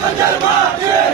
হবে